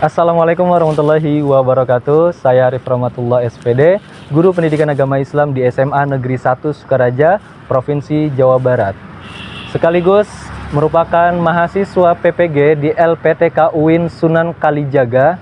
Assalamualaikum warahmatullahi wabarakatuh. Saya Arif Rahmatullah SPD, Guru Pendidikan Agama Islam di SMA Negeri 1 Sukaraja, Provinsi Jawa Barat. Sekaligus merupakan mahasiswa PPG di LPTK UIN Sunan Kalijaga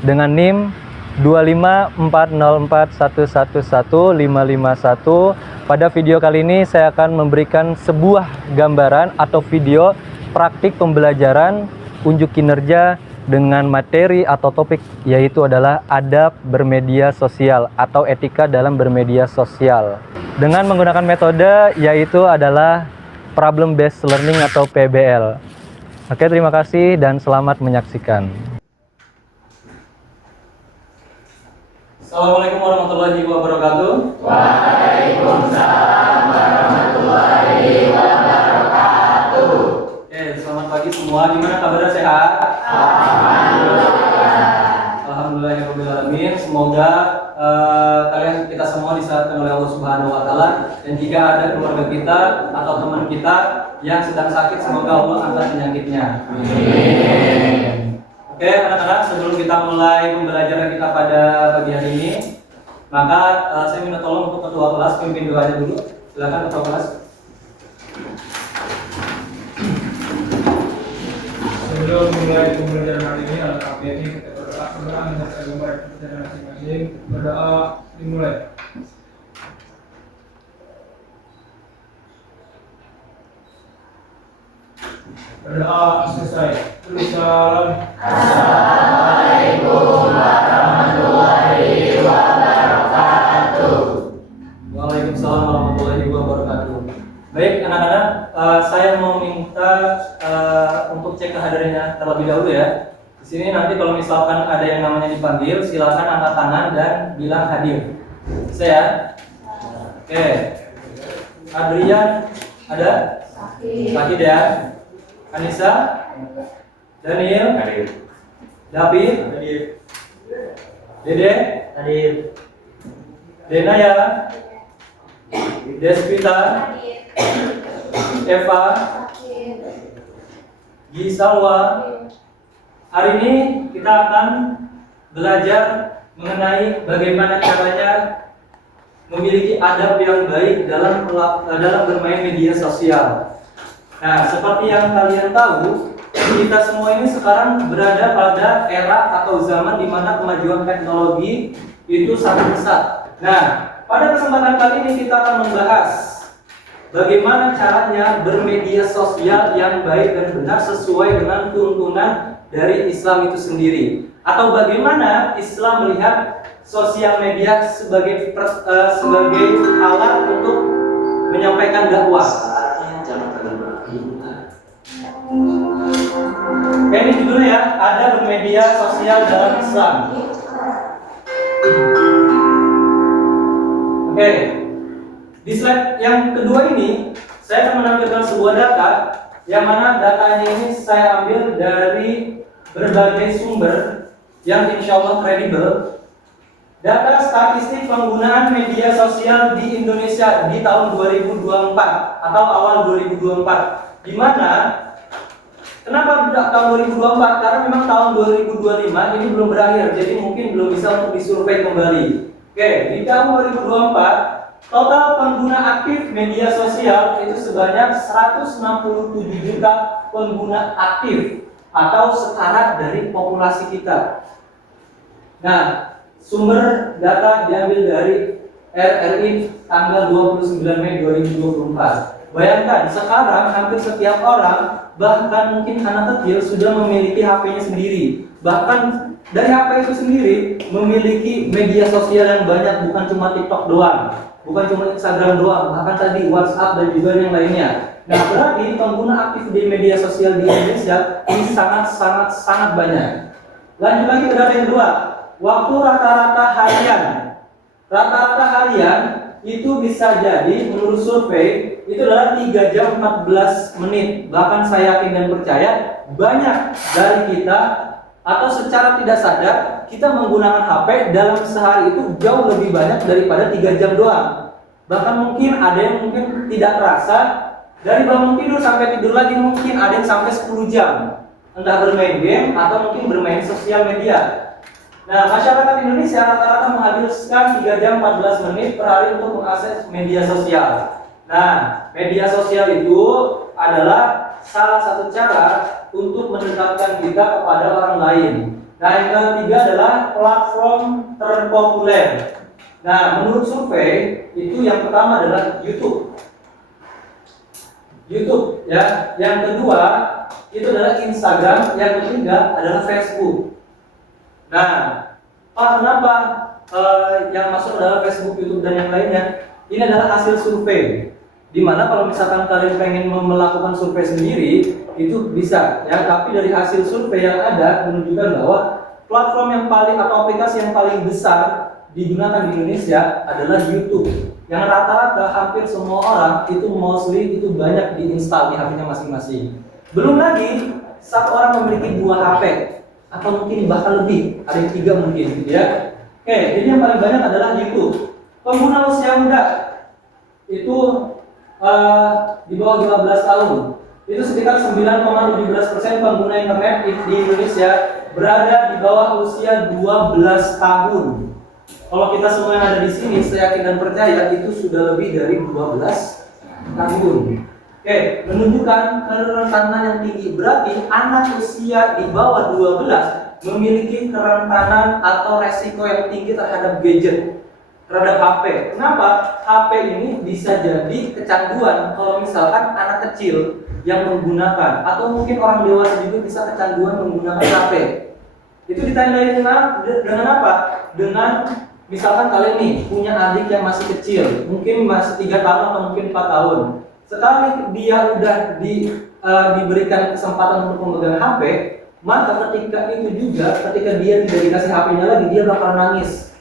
dengan NIM 25404111551. Pada video kali ini saya akan memberikan sebuah gambaran atau video praktik pembelajaran unjuk kinerja dengan materi atau topik yaitu adalah adab bermedia sosial atau etika dalam bermedia sosial dengan menggunakan metode yaitu adalah problem based learning atau PBL. Oke, terima kasih dan selamat menyaksikan. Assalamualaikum warahmatullahi wabarakatuh. Waalaikumsalam warahmatullahi wabarakatuh. Oke, selamat pagi semua. Gimana kabarnya, sehat? Alhamdulillahirobbilalamin. Semoga kita semua disehatkan oleh Allah Subhanahu Wa Taala. Dan jika ada keluarga kita atau teman kita yang sedang sakit, semoga Allah angkat penyakitnya. Amin. Oke, anak-anak, sebelum kita mulai pembelajaran kita pada pagi hari ini, maka saya minta tolong untuk ketua kelas pimpin doanya dulu. Silakan ketua kelas. Sebelum mulai pembelajaran hari ini, anak-anak ini kita berdoa dan gambar pembelajaran masing-masing. Berdoa dimulai. Berdoa selesai. Salam. Assalamualaikum warahmatullahi wabarakatuh. Waalaikumsalam warahmatullahi wabarakatuh. Baik anak-anak, saya mau minta untuk cek kehadirannya terlebih dahulu ya. Di sini nanti kalau misalkan ada yang namanya dipanggil, silakan angkat tangan dan bilang hadir. Saya. Oke. Adrian ada? Sakit ya. Anissa? Daniel? Hadir. David? Hadir. Dede? Hadir. Denaya? Despita? Eva? Gisalwa? Hari ini kita akan belajar mengenai bagaimana caranya memiliki adab yang baik dalam bermain media sosial. Nah, seperti yang kalian tahu, kita semua ini sekarang berada pada era atau zaman di mana kemajuan teknologi itu sangat pesat. Nah, pada kesempatan kali ini kita akan membahas bagaimana caranya bermedia sosial yang baik dan benar sesuai dengan tuntunan dari Islam itu sendiri, atau bagaimana Islam melihat sosial media sebagai alat untuk menyampaikan dakwah. Oke, ini judulnya ya, ada bermedia sosial dalam Islam. Oke, di slide yang kedua ini saya akan menampilkan sebuah data yang mana datanya ini saya ambil dari berbagai sumber yang insya Allah kredibel. Data statistik penggunaan media sosial di Indonesia di tahun 2024 atau awal 2024, di mana kenapa tahun 2024? Karena memang tahun 2025 ini belum berakhir, jadi mungkin belum bisa untuk disurvei kembali. Oke, di tahun 2024 total pengguna aktif media sosial itu sebanyak 167 juta pengguna aktif atau setara dari populasi kita. Nah, sumber data diambil dari RRI tanggal 29 Mei 2024. Bayangkan sekarang hampir setiap orang, bahkan mungkin anak kecil sudah memiliki HP-nya sendiri. Bahkan dari HP itu sendiri memiliki media sosial yang banyak, bukan cuma TikTok doang, bukan cuma Instagram doang, bahkan tadi WhatsApp dan juga yang lainnya. Nah, berarti pengguna aktif di media sosial di Indonesia ini sangat banyak. Lanjut lagi ke data yang kedua. Waktu rata-rata harian itu bisa jadi menurut survei itu adalah 3 jam 14 menit. Bahkan saya yakin dan percaya banyak dari kita atau secara tidak sadar kita menggunakan HP dalam sehari itu jauh lebih banyak daripada 3 jam doang. Bahkan mungkin ada yang mungkin tidak terasa, dari bangun tidur sampai tidur lagi mungkin ada yang sampai 10 jam. entah bermain game atau mungkin bermain sosial media. Nah, masyarakat Indonesia rata-rata menghabiskan 3 jam 14 menit per hari untuk mengakses media sosial. Nah, media sosial itu adalah salah satu cara untuk mendekatkan kita kepada orang lain. Nah, yang ketiga adalah platform terpopuler. Nah, menurut survei itu yang pertama adalah YouTube. YouTube ya. Yang kedua itu adalah Instagram, yang ketiga adalah Facebook. Nah, Pak, kenapa yang masuk adalah Facebook, YouTube dan yang lainnya? Ini adalah hasil survei. Dimana kalau misalkan kalian pengen melakukan survei sendiri itu bisa ya, tapi dari hasil survei yang ada menunjukkan bahwa platform yang paling atau aplikasi yang paling besar digunakan di Indonesia adalah YouTube. Yang rata-rata hampir semua orang itu mostly itu banyak diinstal di HP-nya masing-masing. Belum lagi satu orang memiliki 2 HP atau mungkin bahkan lebih, ada yang 3 mungkin ya. Oke, jadi yang paling banyak adalah YouTube. Pengguna usia muda itu di bawah 15 tahun itu sekitar 9,17% pengguna internet di Indonesia berada di bawah usia 12 tahun. Kalau kita semua yang ada di sini, saya yakin dan percaya itu sudah lebih dari 12 tahun. Oke, menunjukkan kerentanan yang tinggi. Berarti anak usia di bawah 12 memiliki kerentanan atau resiko yang tinggi terhadap gadget, terhadap HP. Kenapa? HP ini bisa jadi kecanduan kalau misalkan anak kecil yang menggunakan, atau mungkin orang dewasa juga bisa kecanduan menggunakan HP. Itu ditandai dengan apa? Dengan misalkan kalian nih punya adik yang masih kecil, mungkin masih 3 tahun atau mungkin 4 tahun. Sekali dia udah diberikan kesempatan untuk memegang HP, maka ketika itu juga, ketika dia tidak dikasih HP-nya lagi, dia bakal nangis,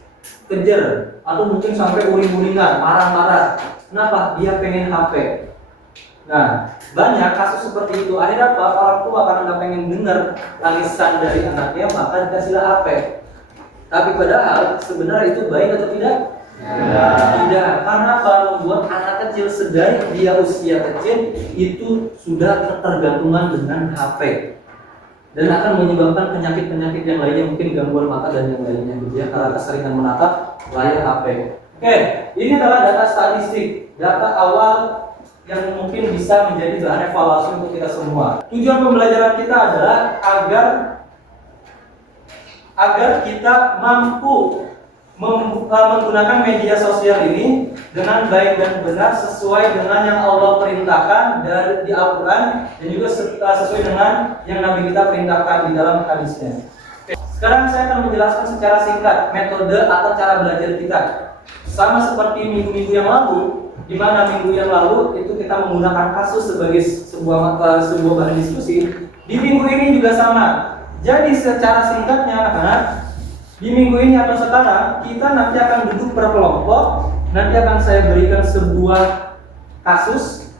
kejer, atau mungkin sampai uring-uringan, marah-marah. Kenapa? Dia pengen HP. Nah, banyak kasus seperti itu. Akhirnya apa? Orang tua karena nggak pengen dengar tangisan dari anaknya, maka dikasihlah HP. Tapi padahal sebenarnya itu baik atau tidak? Tidak. Karena apa? Membuat anak kecil sedari dia usia kecil itu sudah ketergantungan dengan HP dan akan menyebabkan penyakit-penyakit yang lainnya, mungkin gangguan mata dan yang lainnya gitu ya, karena keseringan menatap layar HP. Oke, ini adalah data statistik, data awal yang mungkin bisa menjadi bahan evaluasi untuk kita semua. Tujuan pembelajaran kita adalah agar kita mampu menggunakan media sosial ini dengan baik dan benar sesuai dengan yang Allah perintahkan dari di Al-Quran dan juga sesuai dengan yang Nabi kita perintahkan di dalam hadisnya. Oke. Sekarang saya akan menjelaskan secara singkat metode atau cara belajar kita. Sama seperti minggu-minggu yang lalu, di mana minggu yang lalu itu kita menggunakan kasus sebagai sebuah bahan diskusi. Di minggu ini juga sama. Jadi secara singkatnya anak-anak, di minggu ini atau sekarang kita nanti akan duduk per kelompok. Nanti akan saya berikan sebuah kasus,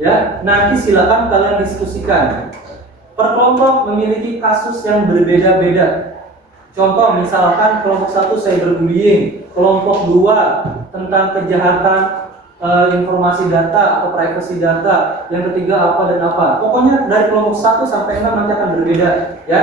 ya. Nanti silakan kalian diskusikan. Per kelompok memiliki kasus yang berbeda-beda. Contoh misalkan kelompok 1 cyberbullying, kelompok 2 tentang kejahatan informasi data atau privacy data, yang ketiga apa dan apa. Pokoknya dari kelompok 1 sampai 6 nanti akan berbeda, ya.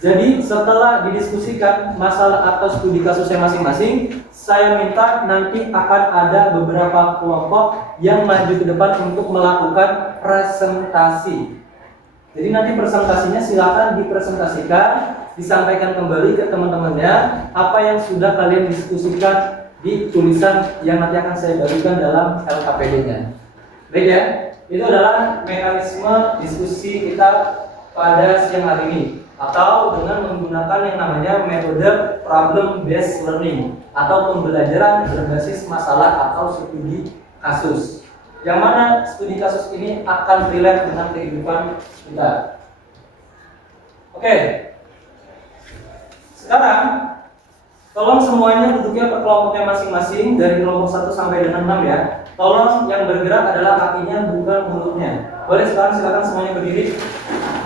Jadi setelah didiskusikan masalah atau studi kasusnya masing-masing, saya minta nanti akan ada beberapa kelompok yang maju ke depan untuk melakukan presentasi. Jadi nanti presentasinya silakan dipresentasikan, disampaikan kembali ke teman-temannya apa yang sudah kalian diskusikan di tulisan yang nanti akan saya bagikan dalam LKPD-nya. Baik ya, itu adalah mekanisme diskusi kita pada siang hari ini, atau dengan menggunakan yang namanya metode problem based learning atau pembelajaran berbasis masalah atau studi kasus. Yang mana studi kasus ini akan relate dengan kehidupan kita. Oke. Sekarang tolong semuanya duduknya per kelompoknya masing-masing dari kelompok 1 sampai dengan 6 ya. Tolong yang bergerak adalah kakinya bukan mulutnya. Boleh sekarang silakan semuanya berdiri.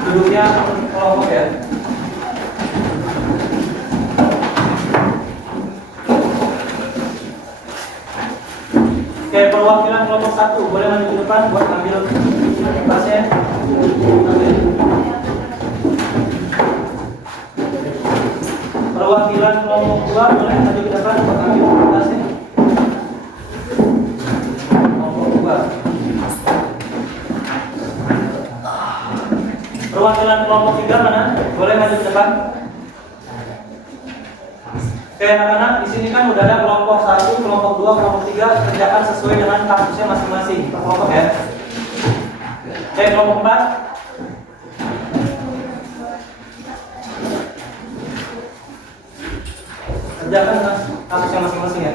Duduknya kelompok ya. Oke, perwakilan kelompok 1 boleh maju ke depan buat ambil kertasnya. dua boleh maju ke depan untuk ambil tugasnya. Kelompok dua. Perwakilan kelompok 3 mana? Boleh maju ke depan. Oke anak-anak, di sini kan udah ada kelompok 1, kelompok 2, kelompok 3 kerjakan sesuai dengan kasusnya masing-masing per kelompok ya. Oke, kelompok 4. Kerjakan kasusnya masing-masing ya.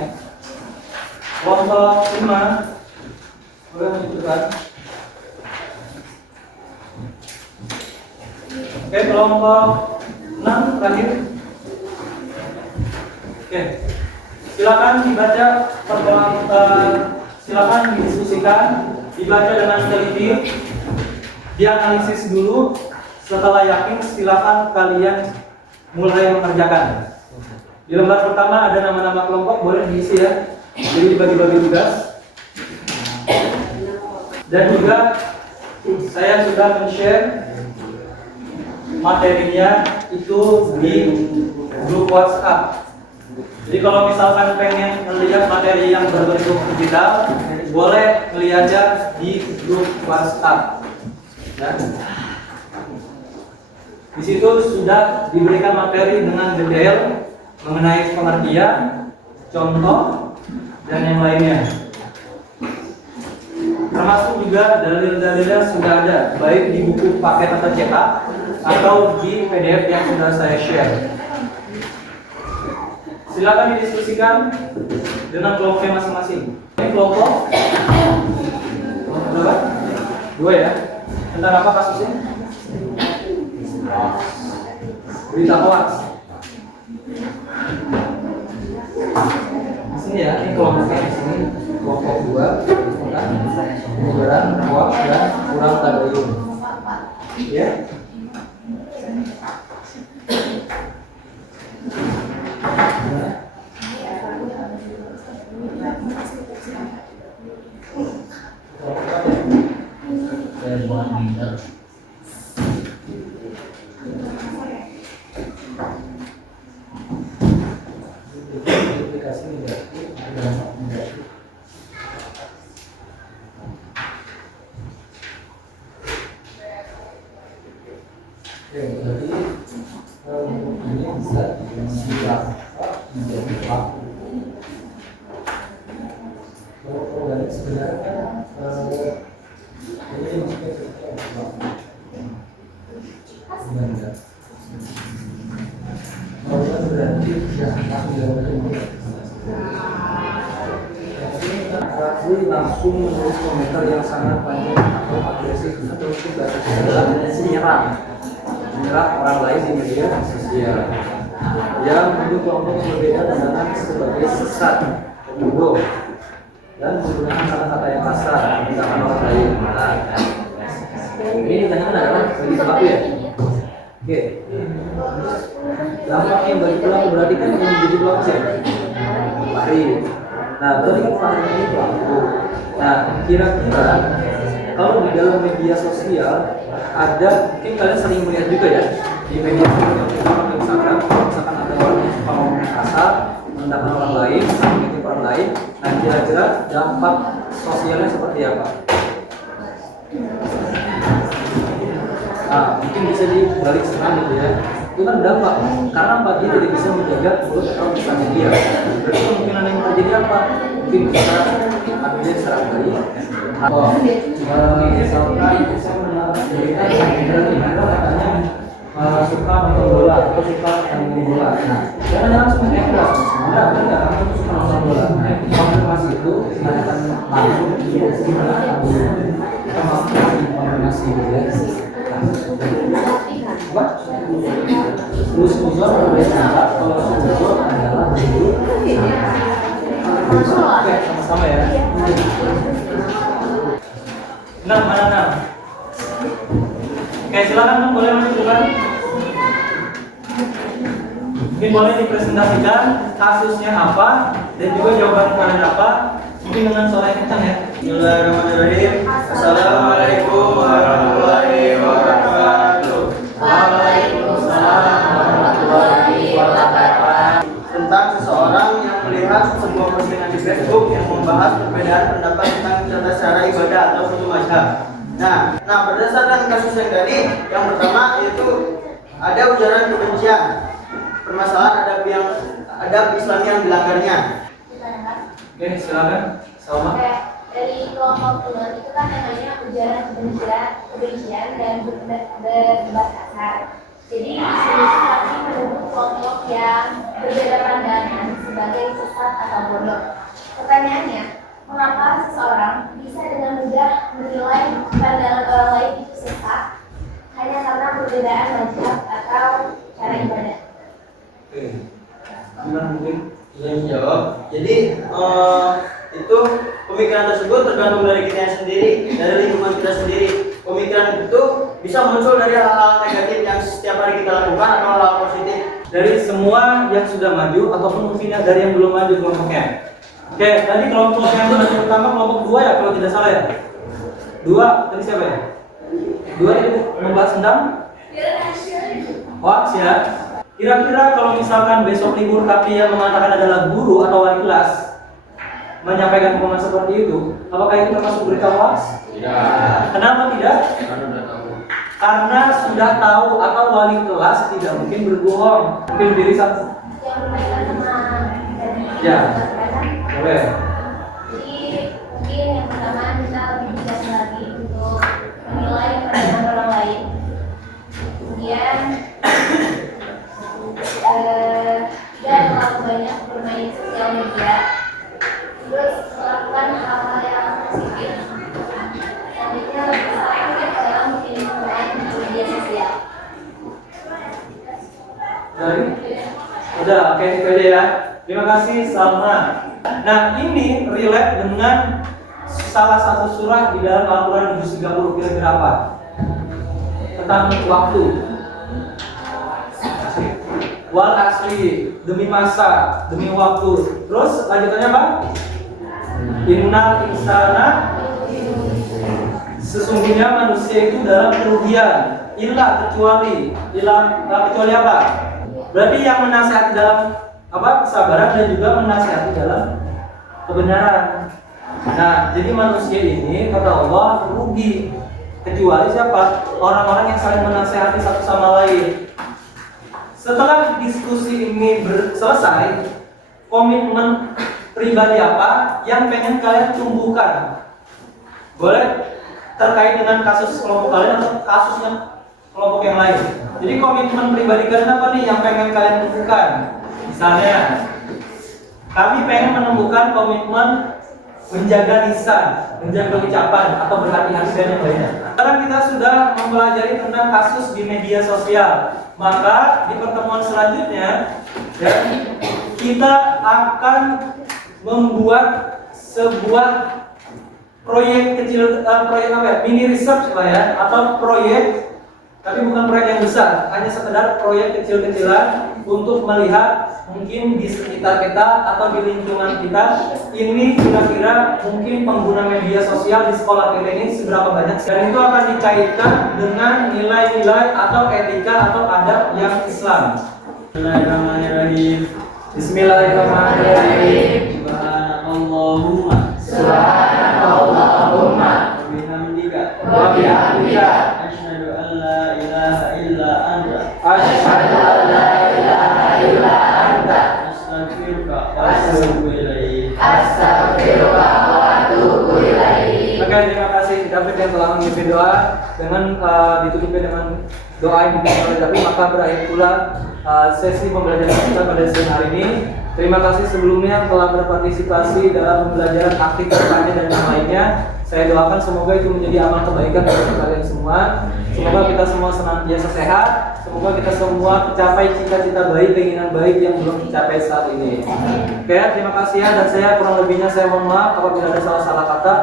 Kelompok 5 boleh maju ke depan. Oke, kelompok 6 terakhir. Oke, silakan dibaca silakan didiskusikan, dibaca dengan teliti, dianalisis dulu. Setelah yakin, silakan kalian mulai mengerjakan. Di lembar pertama ada nama-nama kelompok, boleh diisi ya. Jadi dibagi-bagi tugas. Dan juga saya sudah men-share materinya itu di grup WhatsApp. Jadi kalau misalkan pengen melihat materi yang berbentuk digital, boleh melihatnya di grup WhatsApp. Ya. Di situ sudah diberikan materi dengan detail mengenai pengertian, contoh, dan yang lainnya. Termasuk juga dalil-dalilnya sudah ada, baik di buku paket atau cetak atau di PDF yang sudah saya share. Silakan didiskusikan dengan kelompoknya masing-masing. Ini kelompok berapa? 2 ya. Tentang apa kasusnya? Berita hoax. Di sini ya, ini kelompoknya di sini. Kelompok 2 tentang penyebaran hoax dan kurang tabayun. Ya. Langsung menulis komentar yang sangat panjang atau agresif atau menyerang orang lain di media sosial yang menuduh kelompok yang berbeda dengan sebagai sesat, bodoh, dan menggunakan kata-kata yang kasar menentang orang lain. Ini ditanyakan adalah bagi pelaku ya. Oke. Dampaknya bagi pelaku berarti kan yang menjadi pelaku siapa? Fahri. Nah, berarti kan Fahri ini pelaku. Nah, kira-kira kalau di dalam media sosial ada, mungkin kalian sering melihat juga ya di media sosial misalkan ada orang yang suka ngomong kasar, menentang orang lain, menyakiti orang lain. Nah, kira-kira dampak sosialnya seperti apa? Nah, mungkin bisa dibalik serang gitu ya. Itu kan dampak, karena dia tidak bisa menjaga mulut atau lisannya dia. Berarti kemungkinan yang terjadi apa? Mungkin bisa dia diserang balik. Atau misalkan saya mendengar berita yang katanya suka nonton bola atau suka main bola. Nah, jangan langsung mengekspresi. Sebenarnya nggak akan suka nonton bola. Konfirmasi itu akan langsung gimana kita masuk informasi gitu ya. Husnuzon berbeda. Kalau husnuzon adalah dulu. Oke, sama-sama ya. Nah, mana nah? Oke, silakan boleh menunjukkan. Ini boleh dipresentasikan kasusnya apa dan juga jawaban kalian apa. Mungkin dengan suara yang kencang ya. Bismillahirrahmanirrahim. Assalamualaikum warahmatullahi wabarakatuh. Waalaikumsalam warahmatullahi wabarakatuh. Tentang Nah, berdasarkan kasus yang tadi, yang pertama yaitu ada ujaran kebencian, permasalahan adab Islam yang dilanggarnya. Oke, silakan. Salma. Oke, dari kelompok telur itu kan namanya ujaran kebencian dan berdebat kasar. Jadi di sini kami menuduh kelompok yang berbeda pandangan sebagai sesat atau bodoh. Pertanyaannya, mengapa seseorang bisa dengan mudah menilai pandangan orang lain itu sesat hanya karena perbedaan mazhab atau cara ibadah? Oke. Gimana mungkin? Yang jawab. Jadi itu pemikiran tersebut tergantung dari kita sendiri, dari lingkungan kita sendiri. Pemikiran itu bisa muncul dari hal-hal negatif yang setiap hari kita lakukan atau hal-hal positif. Dari semua yang sudah maju ataupun mungkin dari yang belum maju kelompoknya. Oke, tadi kelompok yang maju pertama kelompok 2 ya kalau tidak salah ya. 2 tadi siapa ya? 2 itu membahas tentang hoax ya. Kira-kira kalau misalkan besok libur tapi yang mengatakan adalah guru atau wali kelas menyampaikan pengumuman seperti itu, apakah itu termasuk berita hoax? Tidak. Kenapa tidak? Karena udah tahu. Karena sudah tahu atau wali kelas tidak mungkin berbohong. Mungkin berdiri satu. Yang berkaitan sama tadi Ya. kan? Boleh. Jadi mungkin yang pertama kita lebih bijak lagi untuk menilai pandangan orang lain. Kemudian tidak terlalu banyak bermain sosial media. Terus melakukan hal-hal yang positif. Selanjutnya lebih aktif dalam lingkungan media sosial. Dari? Udah, oke itu aja ya. Terima kasih Salma. Nah ini relate dengan salah satu surah di dalam Al-Quran juz 30, kira-kira apa? Tentang waktu. Wal asri, demi masa, demi waktu. Terus lanjutannya apa? Innal insana, sesungguhnya manusia itu dalam kerugian. Kecuali apa? Berarti yang menasihati dalam apa? Kesabaran dan juga menasihati dalam kebenaran. Nah, jadi manusia ini kata Allah rugi. Kecuali siapa? Orang-orang yang saling menasihati satu sama lain. Setelah diskusi ini selesai, komitmen pribadi apa yang pengen kalian tumbuhkan? Boleh terkait dengan kasus kelompok kalian atau kasusnya kelompok yang lain. Jadi komitmen pribadi kalian apa nih yang pengen kalian tumbuhkan? Misalnya, kami pengen menemukan komitmen menjaga lisan, menjaga ucapan atau berhati-hati dan yang lainnya. Sekarang kita sudah mempelajari tentang kasus di media sosial. Maka di pertemuan selanjutnya ya, kita akan membuat sebuah proyek kecil, proyek apa ya? Mini research lah ya, atau proyek tapi bukan proyek yang besar, hanya sekedar proyek kecil-kecilan untuk melihat mungkin di sekitar kita atau di lingkungan kita ini kira-kira mungkin pengguna media sosial di sekolah kita ini seberapa banyak, dan itu akan dikaitkan dengan nilai-nilai atau etika atau adab yang Islam. Bismillahirrahmanirrahim. Bismillahirrahmanirrahim. Subhanakallahumma wa bihamdika Wa bihamdika asyhadu an la ilaha illa anta asyhadu an la ilaha illa anta astaghfiruka wa atubu ilaik. astaghfiruka wa atubu ilaik. Oke, terima kasih David yang telah memimpin doa. Dengan ditutupi dengan doa yang dipimpin oleh David, maka berakhir pula sesi pembelajaran kita pada siang hari ini. Terima kasih sebelumnya telah berpartisipasi dalam pembelajaran aktif bertanya dan yang lainnya. Saya doakan semoga itu menjadi amal kebaikan bagi kalian semua. Semoga kita semua senantiasa sehat. Semoga kita semua mencapai cita-cita baik, keinginan baik yang belum tercapai saat ini. Oke, terima kasih ya. Dan saya kurang lebihnya saya mohon maaf apabila ada salah-salah kata.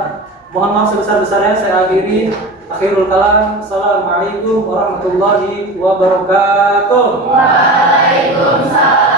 Mohon maaf sebesar-besarnya. Saya akhiri. Akhirul kalam. Assalamualaikum warahmatullahi wabarakatuh. Waalaikumsalam.